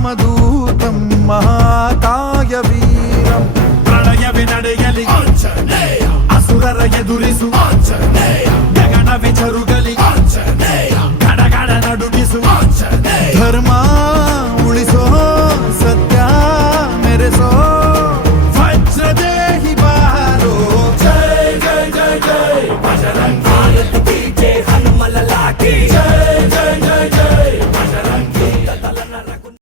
ರಾಮದೂತಂ ಮಹಾಕಾಯ ವೀರಂ ಪ್ರಳಯವೇ ನಡೆಯಲಿ ಆಂಜನೇಯ ಅಸುರರ ಎದುರಿಸು ಆಂಜನೇಯ ಗಗನವೇ ಜರುಗಿ